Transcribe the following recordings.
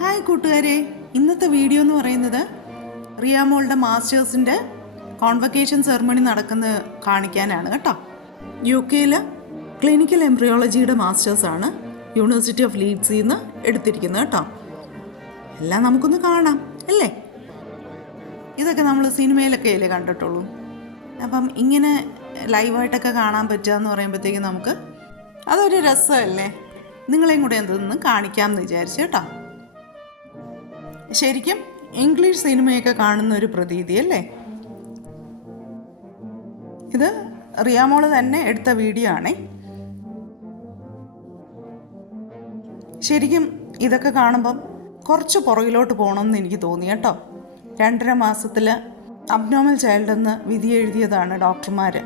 Hi കൂട്ടുകാരെ, ഇന്നത്തെ video എന്ന് പറയുന്നത് റിയ മോളുടെ മാസ്റ്റേഴ്സിൻ്റെ കോൺവക്കേഷൻ സെറമണി നടക്കുന്നത് കാണിക്കാനാണ് കേട്ടോ. UK ക്ലിനിക്കൽ എംബ്രിയോളജിയുടെ മാസ്റ്റേഴ്സാണ് യൂണിവേഴ്സിറ്റി ഓഫ് ലീഡ്സിൽ നിന്ന് എടുത്തിരിക്കുന്നത് കേട്ടോ. എല്ലാം നമുക്കൊന്ന് കാണാം അല്ലേ. ഇതൊക്കെ നമ്മൾ സിനിമയിലൊക്കെ അല്ലേ കണ്ടിട്ടുള്ളൂ. അപ്പം ഇങ്ങനെ ലൈവായിട്ടൊക്കെ കാണാൻ പറ്റുക എന്ന് പറയുമ്പോഴത്തേക്കും നമുക്ക് അതൊരു രസമല്ലേ. നിങ്ങളെയും കൂടെ എന്തൊന്ന് കാണിക്കാമെന്ന് വിചാരിച്ചു കേട്ടോ. ശരിക്കും ഇംഗ്ലീഷ് സിനിമയൊക്കെ കാണുന്ന ഒരു പ്രതീതി അല്ലേ. ഇത് റിയാമോള് തന്നെ എടുത്ത വീഡിയോ ആണേ. ശരിക്കും ഇതൊക്കെ കാണുമ്പം കുറച്ച് പുറകിലോട്ട് പോകണമെന്ന് എനിക്ക് തോന്നി കേട്ടോ. 2.5 മാസത്തിൽ അബ്നോർമൽ ചൈൽഡെന്ന് വിധി എഴുതിയതാണ് ഡോക്ടർമാർ.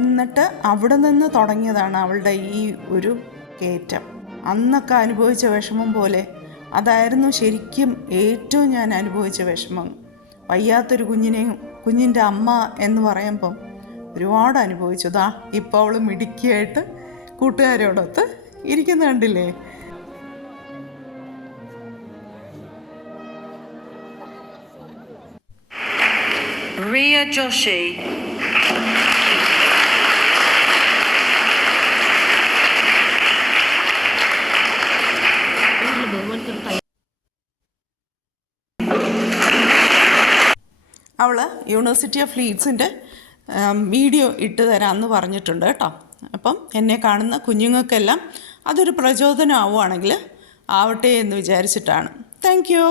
എന്നിട്ട് അവിടെ നിന്ന് തുടങ്ങിയതാണ് അവളുടെ ഈ ഒരു കയറ്റം. അന്നൊക്കെ അനുഭവിച്ച വിഷമം പോലെ അതായിരുന്നു ശരിക്കും ഏറ്റവും ഞാൻ അനുഭവിച്ച വിഷമം. വയ്യാത്തൊരു കുഞ്ഞിൻ്റെ അമ്മ എന്ന് പറയുമ്പം ഒരുപാട് അനുഭവിച്ചു. ദാ ഇപ്പോൾ അവൾ മിടുക്കിയായിട്ട് കൂട്ടുകാരോടൊത്ത് ഇരിക്കുന്ന കണ്ടില്ലേ. Ria Joshi. അവൾ യൂണിവേഴ്സിറ്റി ഓഫ് ലീഡ്സിൻ്റെ വീഡിയോ ഇട്ട് തരാമെന്ന് പറഞ്ഞിട്ടുണ്ട് കേട്ടോ. അപ്പം എന്നെ കാണുന്ന കുഞ്ഞുങ്ങൾക്കെല്ലാം അതൊരു പ്രചോദനം ആവുകയാണെങ്കിൽ ആവട്ടെ എന്ന് വിചാരിച്ചിട്ടാണ്. Thank you.